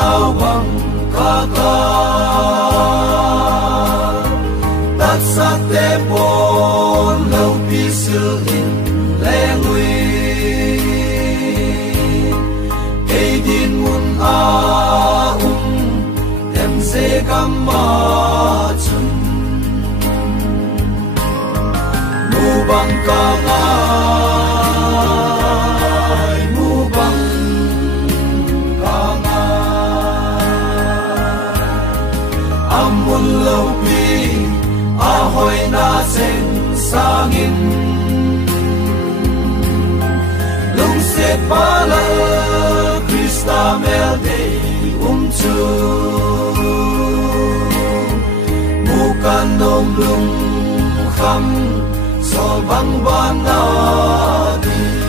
nào bằng ca ca tất sắc te bon lâu pi sil in le ngui cây din mun a tem se gam ma chun mu bang ka ngai mu bang ka ngai amun lâu pi a hoi na sen sangin lung se pa la Krista mel dei chu mu kan nom lung kham so bang ban na di